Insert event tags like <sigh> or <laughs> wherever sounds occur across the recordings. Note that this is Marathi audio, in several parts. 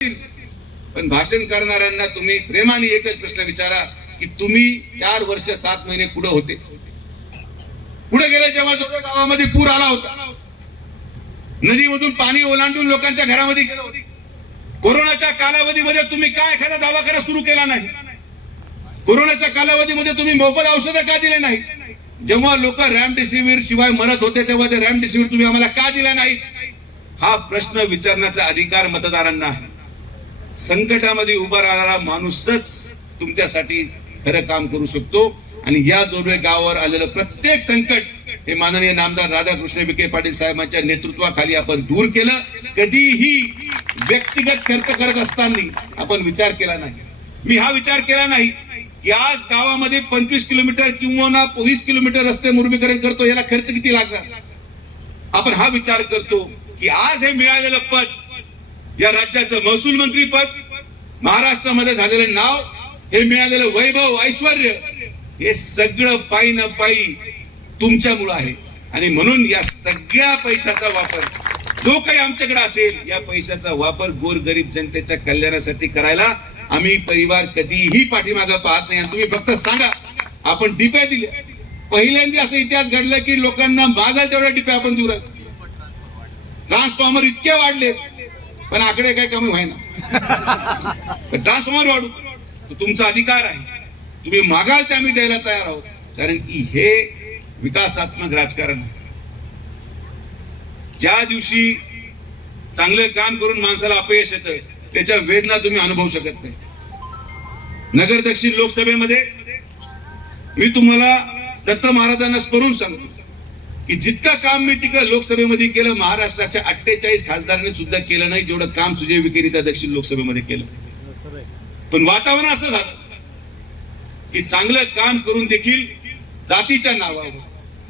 पण भाषण करणाऱ्यांना तुम्ही प्रेमाने एकच प्रश्न विचारा की तुम्ही चार वर्ष सात महिने कुठं होते. पुढे गेले जेव्हा गावामध्ये पूर आला होता. नदीमधून पाणी ओलांडून लोकांच्या घरामध्ये कोरोनाच्या कालावधीमध्ये तुम्ही काय एखादा दवाखाना सुरू केला नाही? कोरोनाच्या कालावधीमध्ये तुम्ही मोफत औषधं का दिले नाही? जेव्हा लोक रॅमडेसिवीर शिवाय मरत होते तेव्हा ते रॅमडेसिवीर तुम्ही आम्हाला का दिला नाही हा प्रश्न विचारण्याचा अधिकार मतदारांना आहे. संकटामध्ये उभा राहणारा माणूसच तुमच्यासाठी खरं काम करू शकतो. आणि या जोडवे गावावर आलेलं प्रत्येक संकट हे माननीय नामदार राधाकृष्ण विखे पाटील साहेबांच्या नेतृत्वाखाली आपण दूर केलं. कधीही व्यक्तिगत खर्च करत असताना आपण विचार केला नाही. मी हा विचार केला नाही की आज गावामध्ये पंचवीस किलोमीटर किंवा ना वीस किलोमीटर रस्ते मुरमीकरण करतो याला खर्च किती लागणार? आपण हा विचार करतो की आज हे मिळालेलं पद या राज्याचं महसूल मंत्री पद महाराष्ट्रामध्ये झालेलं नाव हे मिळालेलं वैभव ऐश्वर हे सगळं पायी न पायी तुमच्यामुळं आहे. आणि म्हणून या सगळ्या पैशाचा वापर जो काही आमच्याकडे असेल या पैशाचा वापर गोरगरीब जनतेच्या कल्याणासाठी करायला आम्ही परिवार कधीही पाठीमागं पाहत नाही. आणि तुम्ही फक्त सांगा आपण डिप्या दिल्या. पहिल्यांदा असं इतिहास घडला की लोकांना मागाल तेवढ्या डिप्या आपण देऊ ट्रान्सफॉर्मर इतके वाढले पण आकडे काय कमी व्हायना. <laughs> ट्रान्सफॉर्मर वाढू. तो तुमचा अधिकार आहे. तुम्ही मागाल ते आम्ही द्यायला तयार आहोत. कारण की हे विकासात्मक राजकारण आहे. ज्या दिवशी चांगलं काम करून माणसाला अपयश येतं त्याच्या वेदना तुम्ही अनुभवू शकत नाही. नगर दक्षिण लोकसभेमध्ये मी तुम्हाला दत्त महाराजांना स्मरून सांगतो. की जितका काम मी तिकडे लोकसभेमध्ये केलं महाराष्ट्राच्या अठ्ठेचाळीस खासदारांनी सुद्धा केलं नाही जेवढं काम सुजय विखेरीता दक्षिण लोकसभेमध्ये केलं. पण वातावरण असं झालं की चांगलं काम करून देखील जातीच्या नावावर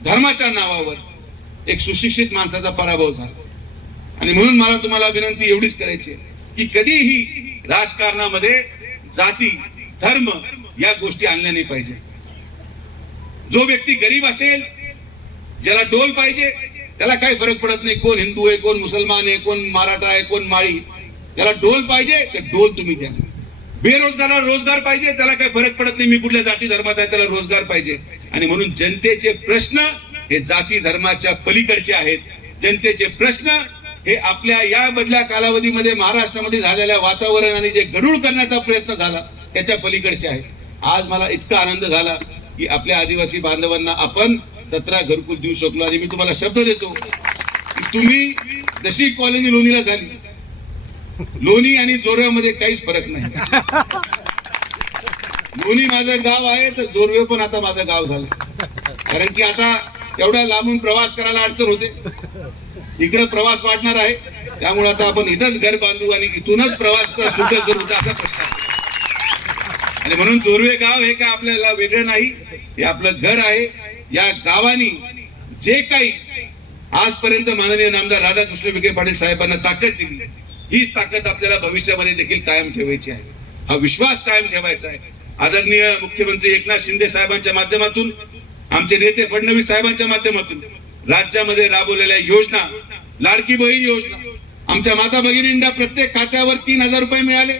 धर्माच्या नावावर एक सुशिक्षित माणसाचा पराभव झाला. आणि म्हणून मला तुम्हाला विनंती एवढीच करायची आहे की कधीही राजकारणामध्ये जाती धर्म या गोष्टी आणल्या नाही पाहिजे. जो व्यक्ती गरीब असेल ज्याला डोल पाहिजे त्याला काही फरक पडत नाही कोण हिंदू आहे कोण मुसलमान आहे कोण मराठा आहे कोण माळी. त्याला डोल पाहिजे तर डोल तुम्ही द्या. बेरोजगाराला रोजगार पाहिजे त्याला काही फरक पडत नाही मी कुठल्या जाती धर्मात आहे त्याला रोजगार पाहिजे. आणि म्हणून जनतेचे प्रश्न हे जाती धर्माच्या पलीकडचे आहेत. जनतेचे प्रश्न हे आपल्या या मधल्या कालावधीमध्ये महाराष्ट्रामध्ये झालेल्या वातावरण आणि जे गडूळ करण्याचा प्रयत्न झाला त्याच्या पलीकडचे आहे आज मला इतका आनंद झाला की आपल्या आदिवासी बांधवांना आपण सतरा घरकुल देऊ शकलो आणि मी तुम्हाला शब्द देतो की तुम्ही जशी कॉलनी लोणीला झाली लोणी आणि जोरव्यामध्ये काहीच फरक नाही. लोणी माझं गाव आहे तर जोरवे पण आता माझं गाव झालं. कारण की आता एवढ्या लांबून प्रवास करायला अडचण होते. इकडे प्रवास वाढणार आहे. त्यामुळे आता आपण इथंच घर बांधू आणि इथूनच प्रवास सुखद करू असा प्रश्न आणि म्हणून जोरवे गाव हे काय आपल्याला वेगळं नाही हे आपलं घर आहे. या गावानी जे काही आजपर्यंत माननीय नामदार राधाकृष्ण विखे पाटील साहेबांना ताकद दिली हीच ताकद आपल्याला भविष्यामध्ये देखील कायम ठेवायची आहे. हा विश्वास कायम ठेवायचा आहे. आदरणीय मुख्यमंत्री एकनाथ शिंदे साहेबांच्या माध्यमातून आमचे नेते फडणवीस साहेबांच्या माध्यमातून राज्यामध्ये राबवलेल्या योजना लाडकी बहीण योजना आमच्या माता भगिनींना प्रत्येक खात्यावर तीन हजार रुपये मिळाले.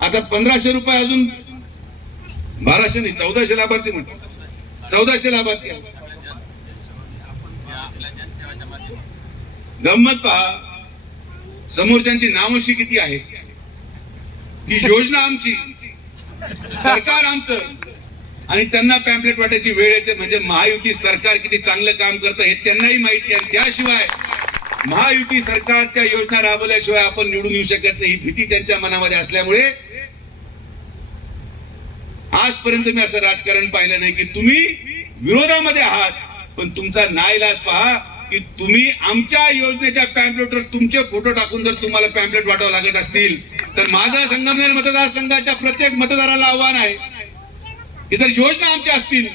आता पंधराशे रुपये अजून बाराशे नाही चौदाशे लाभार्थी म्हणतात चौदाशे लाभार्थी गंमत पहा. समोरच्यांची नामोशी किती आहे ही योजना आमची. सरकार आमचं. आणि त्यांना पॅम्पलेट वाटायची वेळ येते. म्हणजे महायुती सरकार किती चांगलं काम करतं हे त्यांनाही माहिती आहे. त्याशिवाय महायुती सरकारच्या योजना राबवल्याशिवाय आपण निवडून येऊ शकत नाही. ही भीती त्यांच्या मनामध्ये असल्यामुळे आजपर्यंत मी असं राजकारण पाहिलं नाही की तुम्ही विरोधामध्ये आहात पण तुमचा नाईलाज पहा की तुम्ही आमच्या योजनेच्या पॅम्पलेटवर तुमचे फोटो टाकून जर तुम्हाला पॅम्पलेट वाटावं लागत असतील तर माझा संगमनेर मतदारसंघाच्या प्रत्येक मतदाराला आव्हान आहे की जर योजना आमच्या असतील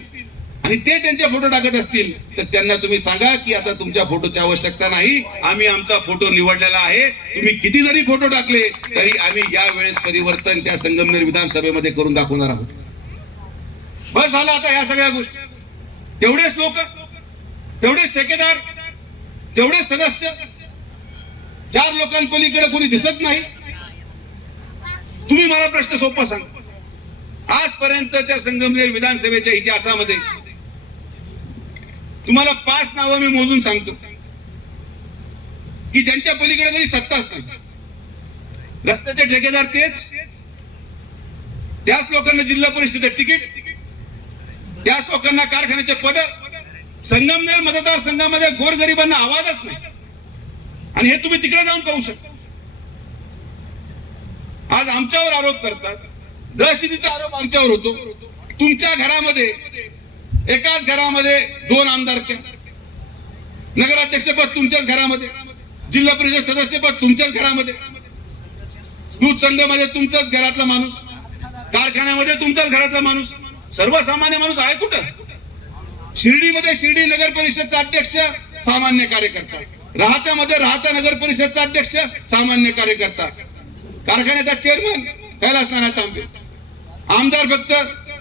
आणि ते त्यांचे फोटो टाकत असतील तर त्यांना तुम्ही सांगा की आता तुमच्या फोटोची आवश्यकता नाही आम्ही आमचा फोटो निवडलेला आहे तुम्ही किती जरी फोटो टाकले तरी आम्ही या वेळेस परिवर्तन त्या संगमनेर विधानसभेमध्ये करून दाखवणार आहोत. बस झालं आता या सगळ्या गोष्टी. तेवढेच लोक तेवढेच ठेकेदार तेवढेच सदस्य. चार लोकांपलीकडे कोणी दिसत नाही. तुम्ही मला प्रश्न सोपा सांग. आजपर्यंत त्या संगमनेर विधानसभेच्या इतिहासामध्ये तुम्हाला पाच नावं मी मोजून सांगतो. की ज्यांच्या पलीकडे तरी सत्ताच नाही. रस्त्याचे ठेकेदार तेच. त्याच लोकांना जिल्हा परिषदेचं तिकीट त्याच लोकांना कारखान्याचे पद संगमनेर मतदारसंघामध्ये गोरगरिबांना आवाजच नाही. आणि हे तुम्ही तिकडे जाऊन पाहू शकता. आज आमच्यावर आरोप करतात. दहशतीचा आरोप आमच्यावर होतो. तुमच्या घरामध्ये एकाच घरामध्ये दोन आमदार नगराध्यक्षपद तुमच्याच घरामध्ये जिल्हा परिषद सदस्यपद तुमच्याच घरामध्ये. दूध संघामध्ये तुमच्याच घरातला माणूस. कारखान्यामध्ये तुमच्याच घरातला माणूस. सर्वसामान्य माणूस आहे कुठं? शिर्डीमध्ये शिर्डी नगर परिषदचा अध्यक्ष सामान्य कार्यकर्ता. राहत्यामध्ये राहता नगर परिषदचा अध्यक्ष सामान्य कार्यकर्ता. कारखान्याचा चेअरमन कैलास नारायण तांबे. आमदार फक्त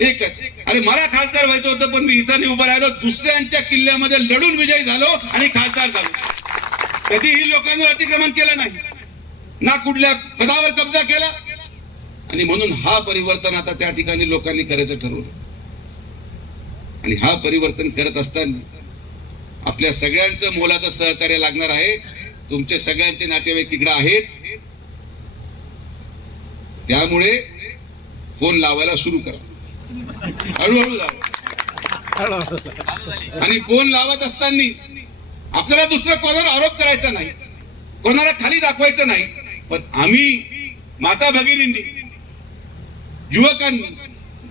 एकच. अरे मला खासदार व्हायचं होतं पण मी इथं नाही उभं राहिलो. दुसऱ्यांच्या किल्ल्यामध्ये लढून विजयी झालो आणि खासदार झालो. कधीही लोकांवर अतिक्रमण केलं नाही. ना कुठल्या पदावर कब्जा केला आणि म्हणून हा परिवर्तन आता त्या ठिकाणी लोकांनी करायचं ठरवलं. आणि हा परिवर्तन करत असताना आपल्या सगळ्यांचं मोलाचं सहकार्य लागणार आहे. तुमचे सगळ्यांचे नातेवाईक तिकडे आहेत. त्यामुळे फोन लावायला सुरू करा. हळूहळू लावा. आणि फोन लावत असताना आपल्याला दुसऱ्या कोणावर आरोप करायचा नाही. कोणाला खाली दाखवायचं नाही. पण आम्ही माता भगिनींनी युवकां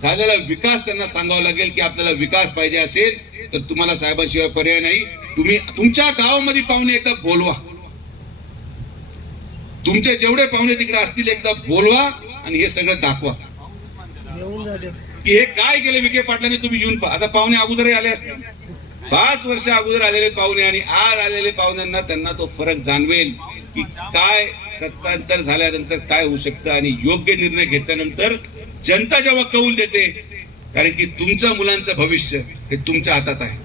झालेला विकास त्यांना सांगावा लागेल की आपल्याला विकास पाहिजे असेल तर तुम्हाला साहेबांशिवाय पर्याय नाही. तुम्ही तुमच्या गावामध्ये पाहुणे एकदा बोलवा. तुमचे जेवढे पाहुणे तिकडे असतील एकदा बोलवा आणि हे सगळं दाखवा. की हे काय केले विखे पाटलांनी तुम्ही येऊन पा आता पाहुणे अगोदरही आले असतील. पाच वर्ष अगोदर आलेले पाहुणे आणि आज आलेले पाहुण्यांना त्यांना तो फरक जाणवेल. की काय सत्तांतर झाल्यानंतर काय होऊ शकतं आणि योग्य निर्णय घेतल्यानंतर जनता जेव्हा कौल देते कारण की तुमच्या मुलांचं भविष्य हे तुमच्या हातात आहे.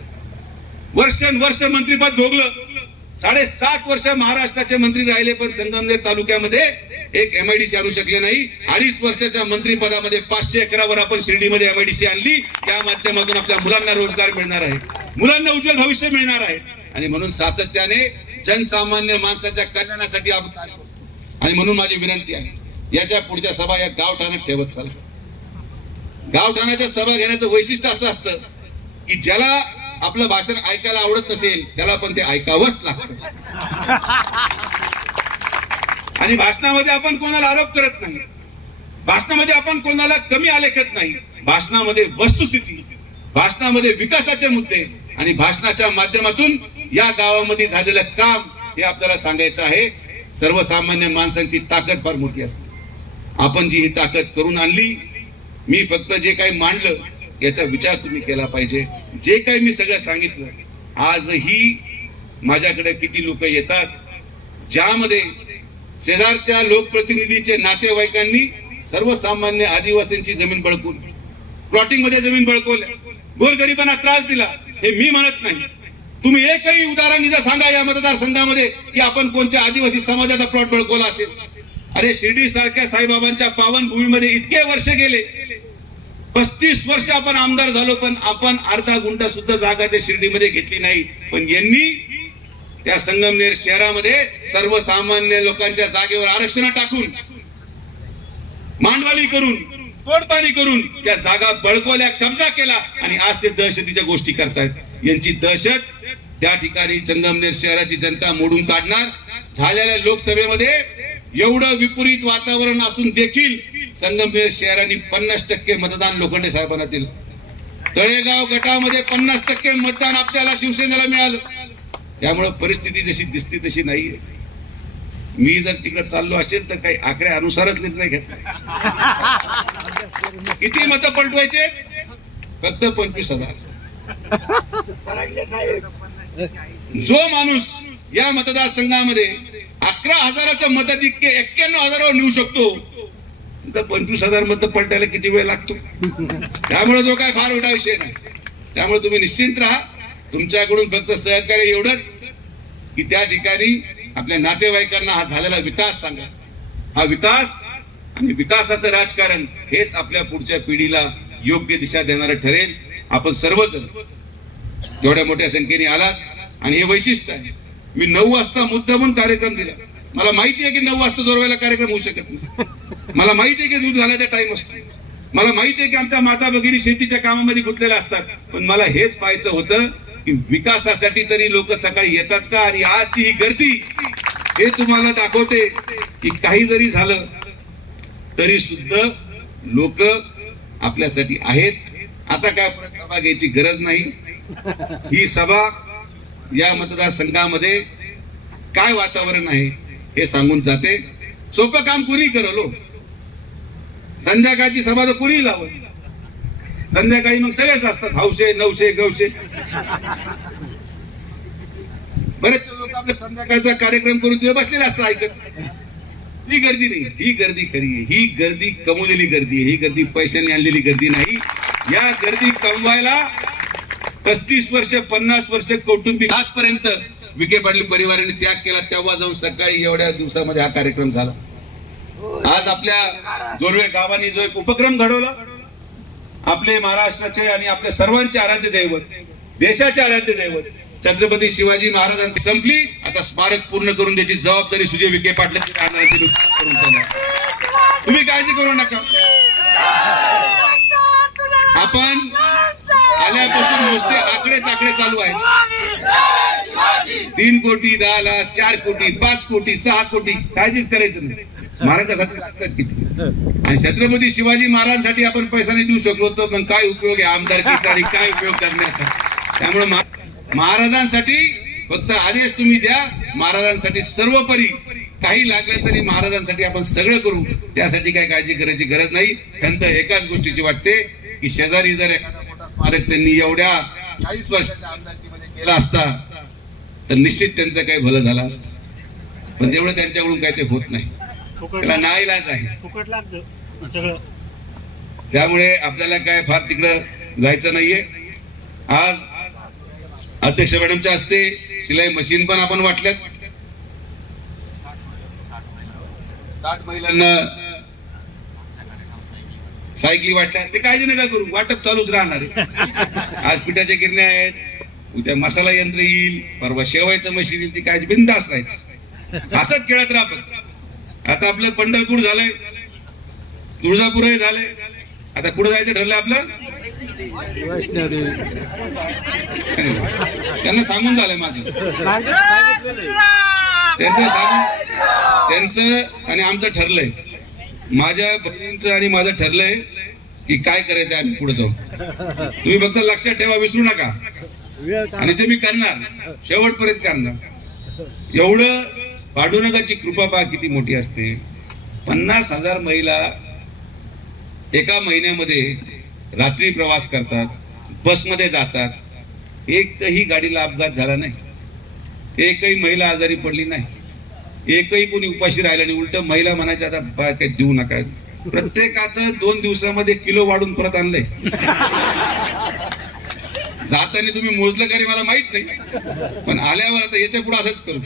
वर्ष मंत्रीपद भोगलं. साडेसात वर्ष महाराष्ट्राचे मंत्री राहिले पण संगमनेर तालुक्यामध्ये एक एमआयडीसी आणू शकले नाही. अडीच वर्षाच्या मंत्रीपदामध्ये पाचशे एकरावर आपण शिर्डीमध्ये एमआयडीसी आणली. त्या माध्यमातून आपल्या मुलांना रोजगार मिळणार आहे. मुलांना उज्ज्वल भविष्य मिळणार आहे. आणि म्हणून सातत्याने जनसामान्य माणसाच्या कल्याणासाठी आपण करतो. आणि म्हणून माझी विनंती आहे याच्या पुढच्या सभा या गावठाणात ठेवत चालत गावठाण्याच्या सभा घेण्याचं वैशिष्ट्य असं असतं की ज्याला आपलं भाषण ऐकायला आवडत नसेल त्याला पण ते ऐकावंच लागतं. आणि भाषणामध्ये आपण कोणाला आरोप करत नाही. भाषणामध्ये आपण कोणाला कमी आलेखत नाही. भाषणामध्ये वस्तुस्थिती भाषणामध्ये विकासाचे मुद्दे आणि भाषणाच्या माध्यमातून या गावामध्ये झालेलं काम हे आपल्याला सांगायचं आहे. सर्वसामान्य माणसांची ताकद फार मोठी असते. आपण जी ही ताकद करून आणली मी फक्त जे काही मांडलं याचा विचार तुम्ही केला पाहिजे. जे काही मी सगळं सांगितलं आजही माझ्याकडे किती लोक येतात ज्यामध्ये शेजारच्या लोकप्रतिनिधीचे नातेवाईकांनी सर्वसामान्य आदिवासींची जमीन बळकून प्लॉटिंगमध्ये जमीन बळकवल्या. गोरगरिबांना त्रास दिला. हे मी म्हणत नाही. तुम्ही एकही उदाहरण जर सांगा या मतदारसंघामध्ये की आपण कोणत्या आदिवासी समाजाचा प्लॉट बळकवला असेल. अरे शिर्डी सारख्या साईबाबांच्या पावन भूमीमध्ये इतके वर्ष गेले. पस्तीस वर्ष आपण आमदार झालो पण आपण अर्धा गुंठा सुद्धा जागा त्या शिर्डीमध्ये घेतली नाही. पण यांनी त्या संगमनेर शहरामध्ये सर्वसामान्य लोकांच्या जागेवर आरक्षण टाकून मांडवाली करून तोडपाणी करून त्या जागा बळकवल्या कब्जा केला आणि आज ते दहशतीच्या गोष्टी करतायत. यांची दहशत त्या ठिकाणी संगमनेर शहराची जनता मोडून काढणार. झालेल्या लोकसभेमध्ये एवढं विपरीत वातावरण असून देखील संगमनेर शहराने पन्नास टक्के मतदान लोखंडे साहेबांना दिलं. तळेगाव गटामध्ये पन्नास टक्के मतदान आपल्याला शिवसेनेला मिळालं. त्यामुळे परिस्थिती जशी दिसती तशी नाहीये. मी जर तिकडे चाललो असेल तर काही आकड्यानुसारच निर्णय घेतला किती मतं पलटवायचे? फक्त पंचवीस हजार. जो माणूस या मतदारसंघामध्ये अकरा हजाराचं मताधिक्य एक्क्याण्णव हजारावर नेऊ शकतो तर पंचवीस हजार मत पलटायला किती वेळ लागतो? त्यामुळे जो काय फार मोठा विषय नाही. त्यामुळे तुम्ही निश्चिंत राहा. तुमच्याकडून फक्त सहकार्य एवढंच की त्या ठिकाणी आपल्या नातेवाईकांना हा झालेला विकास सांगा. हा विकास आणि विकासाचं राजकारण हेच आपल्या पुढच्या पिढीला योग्य दिशा देणारं ठरेल. आपण सर्वजण एवढ्या मोठ्या संख्येने आलात आणि हे वैशिष्ट्य आहे. मी नऊ वाजता मुद्दामून कार्यक्रम दिला. मला माहिती आहे की नऊ वाजता जोरवायला कार्यक्रम होऊ शकत नाही. मला माहिती आहे की दूध घालायचा टाइम असतो. मला माहिती आहे की आमच्या माता भगिनी शेतीच्या कामामध्ये गुंतलेल्या असतात. पण मला हेच पाहायचं होतं की विकासासाठी तरी लोक सकाळी येतात का? आणि आजची ही गर्दी हे तुम्हाला दाखवते की काही जरी झालं तरी सुद्धा लोक आपल्यासाठी आहेत. आता काय सभा घ्यायची गरज नाही. ही सभा या मतदारसंघामध्ये काय वातावरण आहे हे सांगून जाते. सोपं काम कोणी करलो हो. संध्याकाळची सभा तर कोणी लावली संध्याकाळी मग सगळेच असतात हौशे नवशे गवशे बरेच लोक आपले संध्याकाळचा कार्यक्रम करून तिथे बसलेले असतात ऐकत. ही गर्दी नाही ही गर्दी खरी आहे. ही गर्दी कमवलेली गर्दी आहे. ही गर्दी पैशाने आणलेली गर्दी नाही. या गर्दी कमवायला पस्तीस वर्ष पन्नास वर्ष कौटुंबिक आजपर्यंत विखे पाटील परिवाराने त्याग केला. तेव्हा जाऊन सकाळी एवढ्या दिवसामध्ये हा कार्यक्रम झाला. आज आपल्या जोरवे गावाने जो एक उपक्रम घडवला आपले महाराष्ट्राचे आणि आपल्या सर्वांचे आराध्य दैवत देशाचे आराध्य दैवत छत्रपती शिवाजी महाराजांची संपली. आता स्मारक पूर्ण करून त्याची जबाबदारी सुजय विखे पाटील तुम्ही काळजी करू नका. आपण आल्यापासून नुसते आकडे ताकडे चालू आहे तीन कोटी दहा लाख चार कोटी पाच कोटी सहा कोटी काळजीच करायचं नाही. स्मारकासाठी लागतात किती? छत्रपती शिवाजी महाराजांसाठी आपण पैसा नाही देऊ शकलो तर पण काय उपयोग आहे? आमदारकीचा आणि काय उपयोग करण्याचा? त्यामुळे महाराजांसाठी फक्त आदेश तुम्ही द्या. महाराजांसाठी सर्वपरी काही लागलं तरी महाराजांसाठी आपण सगळं करू. त्यासाठी काय काळजी करायची गरज नाही. खंत एकाच गोष्टीची वाटते की शेजारी जर एखादा मोठा स्मारक त्यांनी एवढ्या चाळीस वर्षाच्या आमदारकीमध्ये केला असता तर निश्चित त्यांचं काही भलं झालं असतं. पण तेवढं त्यांच्याकडून काही ते होत नाही. त्याला नाईलाज आहे. फुकट लागतं. सगळं. त्यामुळे आपल्याला काय फार तिकडं जायचं नाहीये. आज अध्यक्ष मॅडमच्या हस्ते शिलाई मशीन पण आपण वाटल्यात. साठ महिलांना सायकली वाटल्या ते काळजी नका करू. वाटप चालूच राहणार आहे. आज पिठाच्या गिरण्या आहेत. उद्या मसाला यंत्र येईल. परवा शेवायचं मशीन येईल. ती काळजी बिंदास राहायची. असंच खेळत राहत आता आपलं पंढरपूर झालंय. तुळजापूरही झालंय आता कुठं जायचं ठरलं आपलं? त्यांना सांगून झालंय माझं. त्यांचं सांगून त्यांचं आणि आमचं ठरलंय. माझ्या बहिणींचं आणि माझं ठरलंय की काय करायचं आम्ही पुढे जाऊन. तुम्ही फक्त लक्षात ठेवा विसरू नका. आणि ते मी करणार. शेवटपर्यंत करणार. एवढं पांडुरंगाची कृपा पहा किती मोठी असते. पन्नास हजार महिला एका महिन्यामध्ये रात्री प्रवास करतात बसमध्ये जातात. एकही गाडीला अपघात झाला नाही. एकही महिला आजारी पडली नाही. एकही कोणी उपाशी राहिला नाही. उलट महिला म्हणायच्या आता काही देऊ नका. प्रत्येकाचं दोन दिवसामध्ये किलो वाढून परत आणलंय. जाताना तुम्ही मोजलं का रे मला माहीत नाही. पण आल्यावर आता याच्यापुढे असंच करू.